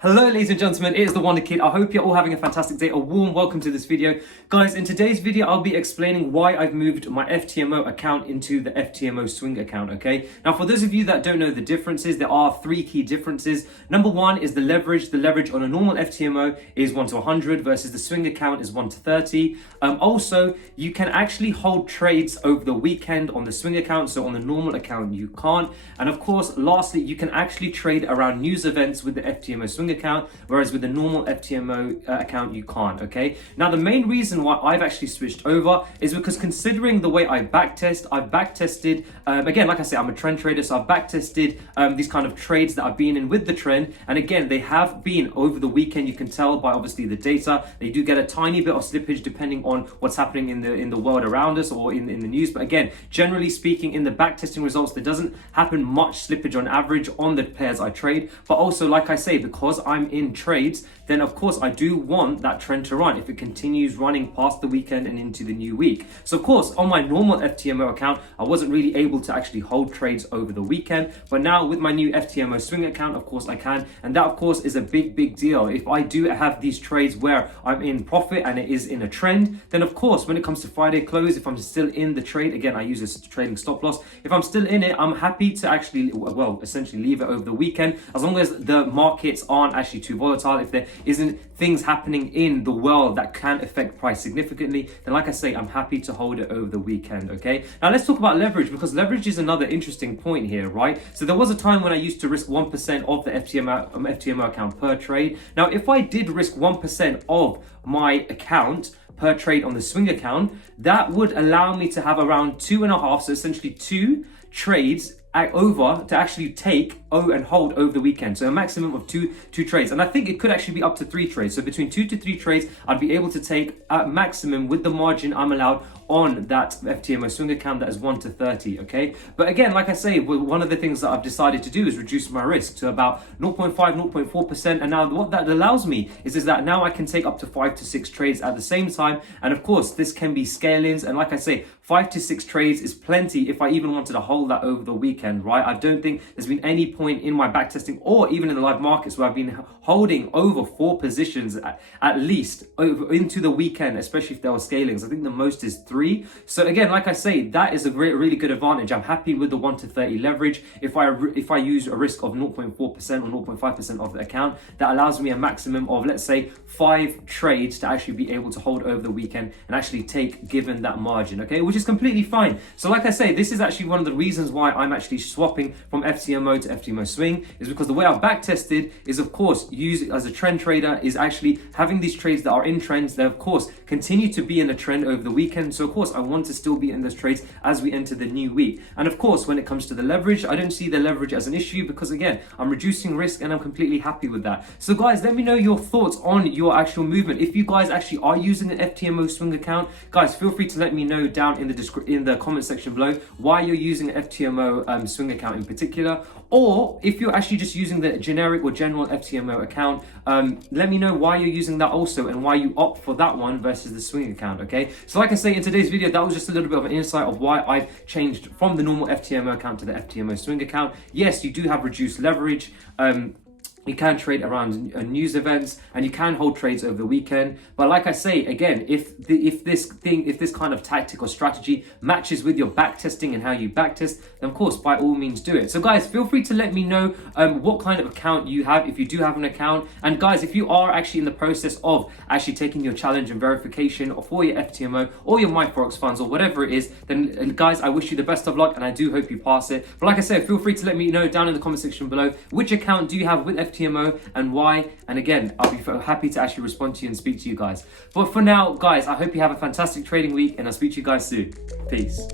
Hello ladies and gentlemen, it is the Wonder Kid. I hope you're all having a fantastic day. A warm welcome to this video. Guys, in today's video, I'll be explaining why I've moved my FTMO account into the FTMO swing account, okay? Now, for those of you that don't know the differences, there are three key differences. Number one is the leverage. The leverage on a normal FTMO is 1 to 100 versus the swing account is 1 to 30. Also, you can actually hold trades over the weekend on the swing account, so on the normal account you can't. And of course, lastly, you can actually trade around news events with the FTMO swing account, whereas with the normal FTMO account you can't, okay? Now, the main reason why I've actually switched over is because considering the way I've backtested, again, like I say, I'm a trend trader, so I've backtested these kind of trades that I've been in with the trend, and again, they have been over the weekend. You can tell by obviously the data. They do get a tiny bit of slippage depending on what's happening in the world around us or in the news, but again, generally speaking, in the backtesting results, there doesn't happen much slippage on average on the pairs I trade. But also, like I say, because I'm in trades, then of course I do want that trend to run if it continues running past the weekend and into the new week. So of course, on my normal FTMO account, I wasn't really able to actually hold trades over the weekend, but now with my new FTMO swing account, of course I can, and that of course is a big deal. If I do have these trades where I'm in profit and it is in a trend, then of course when it comes to Friday close, if I'm still in the trade, again I use this trading stop loss, if I'm still in it, I'm happy to actually, well, essentially leave it over the weekend, as long as the markets aren't actually too volatile. If there isn't things happening in the world that can affect price significantly, then like I say, I'm happy to hold it over the weekend, okay? Now let's talk about leverage, because leverage is another interesting point here, right? So there was a time when I used to risk 1% of the FTMO account per trade. Now, if I did risk 1% of my account per trade on the swing account, that would allow me to have around 2.5, so essentially 2 trades over to actually take and hold over the weekend. So a maximum of two trades, and I think it could actually be up to 3 trades. So between 2 to 3 trades, I'd be able to take at maximum with the margin I'm allowed on that FTMO swing account, that is 1 to 30, okay? But again, like I say, one of the things that I've decided to do is reduce my risk to about 0.5, 0.4%, and now what that allows me is that now I can take up to 5 to 6 trades at the same time, and of course, this can be scale-ins, and like I say, 5 to 6 trades is plenty if I even wanted to hold that over the weekend, right? I don't think there's been any point in my backtesting or even in the live markets where I've been holding over 4 positions at least over into the weekend, especially if there were scalings. I think the most is 3. So again, like I say, that is a really good advantage. I'm happy with the 1 to 30 leverage. If I use a risk of 0.4% or 0.5% of the account, that allows me a maximum of, let's say, 5 trades to actually be able to hold over the weekend and actually take given that margin, okay, which is completely fine. So like I say, this is actually one of the reasons why I'm actually swapping from FTMO to FTMO swing, is because the way I've backtested is, of course, use as a trend trader is actually having these trades that are in trends that of course continue to be in a trend over the weekend. So of course I want to still be in those trades as we enter the new week. And of course, when it comes to the leverage, I don't see the leverage as an issue, because again, I'm reducing risk and I'm completely happy with that. So guys, let me know your thoughts on your actual movement. If you guys actually are using an FTMO swing account, guys, feel free to let me know down in the comment section below why you're using an FTMO swing account in particular, or if you're actually just using the generic or general FTMO account, let me know why you're using that also and why you opt for that one versus the swing account, okay? So like I say, in today's video, that was just a little bit of an insight of why I've changed from the normal FTMO account to the FTMO swing account. Yes, you do have reduced leverage. You can trade around news events and you can hold trades over the weekend. But like I say, again, if this kind of tactic or strategy matches with your backtesting and how you backtest, then of course, by all means do it. So guys, feel free to let me know what kind of account you have, if you do have an account. And guys, if you are actually in the process of actually taking your challenge and verification for your FTMO or your MyForex funds or whatever it is, then guys, I wish you the best of luck and I do hope you pass it. But like I said, feel free to let me know down in the comment section below which account do you have with FTMO and why, and again, I'll be happy to actually respond to you and speak to you guys. But for now, guys, I hope you have a fantastic trading week and I'll speak to you guys soon. Peace.